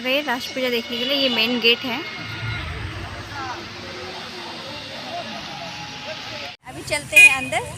आ गए रास पूजा देखने के लिए। ये मेन गेट है। अभी चलते हैं अंदर।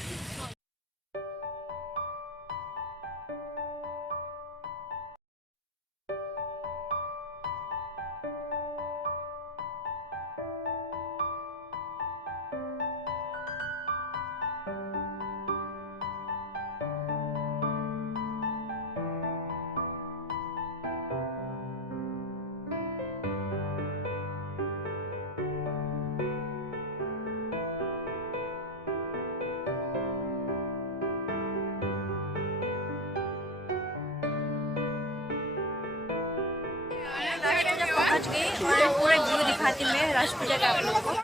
पहुंच गई और पूरा व्यू दिखाती मैं रास पूजा का आप लोगों को।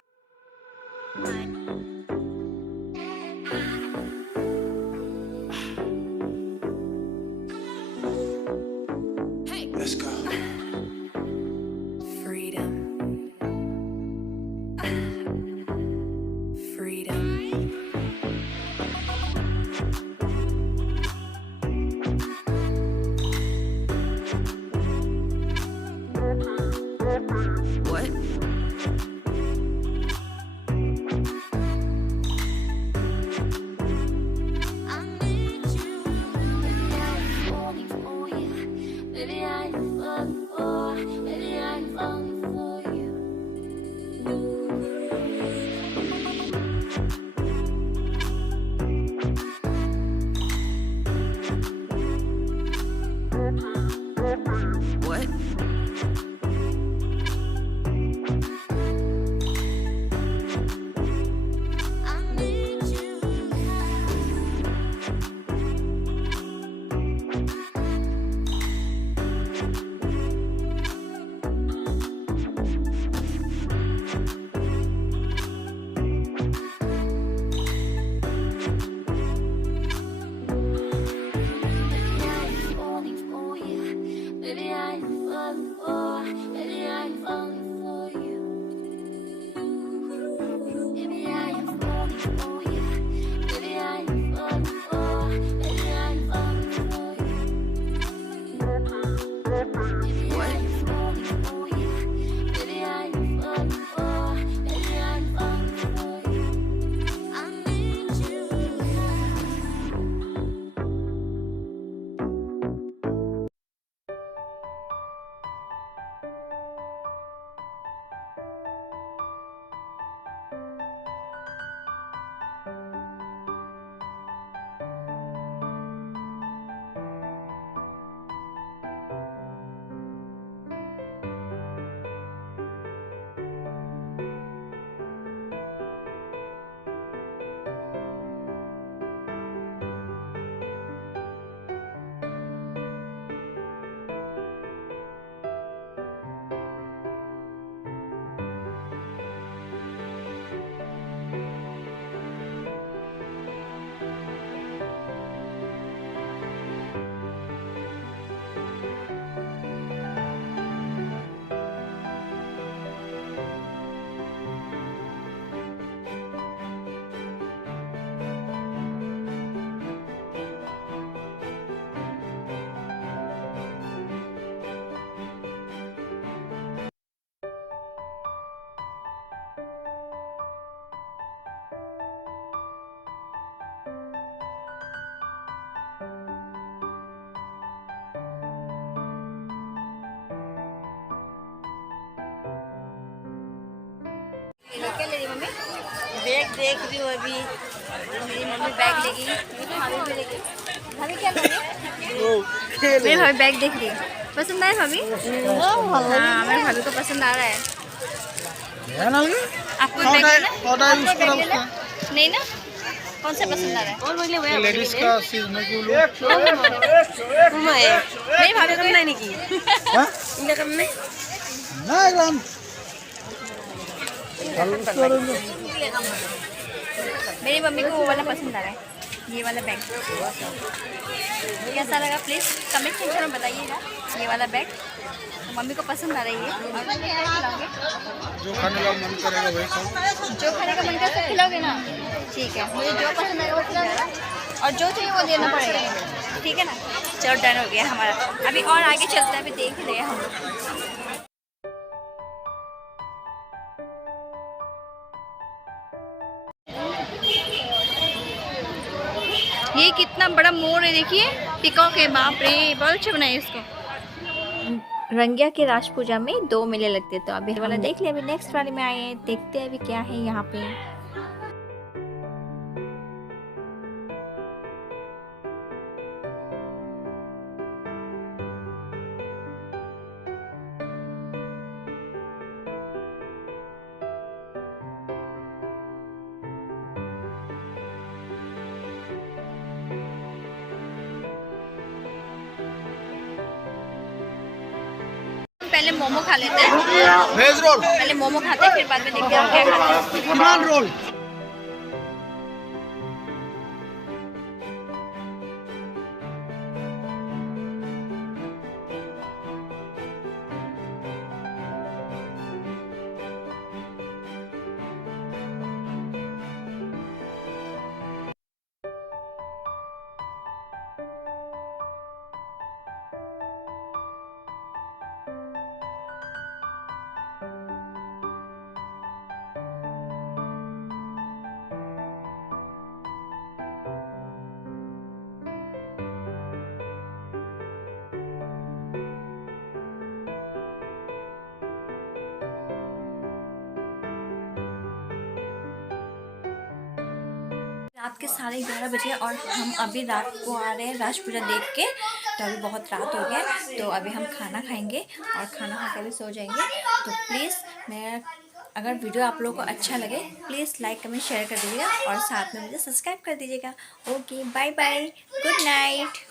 क्या ले रही मम्मी? बैग देख रही हूँ अभी। मेरी मम्मी बैग लेगी, भाभी भी लेगी। भाभी क्या लोगे? मेरी भाभी बैग देख रही है। पसंद आया भाभी? हाँ, मेरे भाभी को पसंद आ रहा है। आपको बैग लेना? नहीं ना? कौन सा पसंद आ रहा है? लेडीज का सीजन क्यों लो? मेरी भाभी को नहीं की। इनका कम नहीं। ना ग्राम। मेरी मम्मी को वो वाला पसंद आ रहा है, ये वाला बैग। कैसा लगा प्लीज़ कमेंट सेक्शन में बताइएगा। ये वाला बैग तो मम्मी को पसंद आ रही है। जो खाने का मन करेगा वही खाओ। जो खाने का मन करे खिलाओगे ना? ठीक है, मुझे जो पसंद आएगा वो खिलाओगे और जो चाहिए वो देना पड़ेगा। ठीक है ना। चलो डन हो गया हमारा। अभी और आगे चलते हैं, अभी देख रहे हैं हम लोग। ये कितना बड़ा मोर है देखिए, पिकॉक है, बाप रे बहुत अच्छा बनाया इसको। रंगिया के राज पूजा में 2 मेले लगते, तो अभी वाला देख लिया, अभी नेक्स्ट वाले में आए हैं, देखते हैं अभी क्या है यहाँ पे। पहले मोमो खा लेते हैं, वेज रोल, पहले मोमो खाते हैं, फिर बाद में देखते हैं क्या खाते हैं। किमान रोल। रात के 11:30 बजे और हम अभी रात को आ रहे हैं राज पूजा देख के। तो अभी बहुत रात हो गया, तो अभी हम खाना खाएंगे और खाना खा के भी सो जाएंगे। तो प्लीज़ मैं, अगर वीडियो आप लोगों को अच्छा लगे प्लीज़ लाइक कमेंट शेयर कर दीजिएगा और साथ में मुझे सब्सक्राइब कर दीजिएगा। Okay bye bye, good night.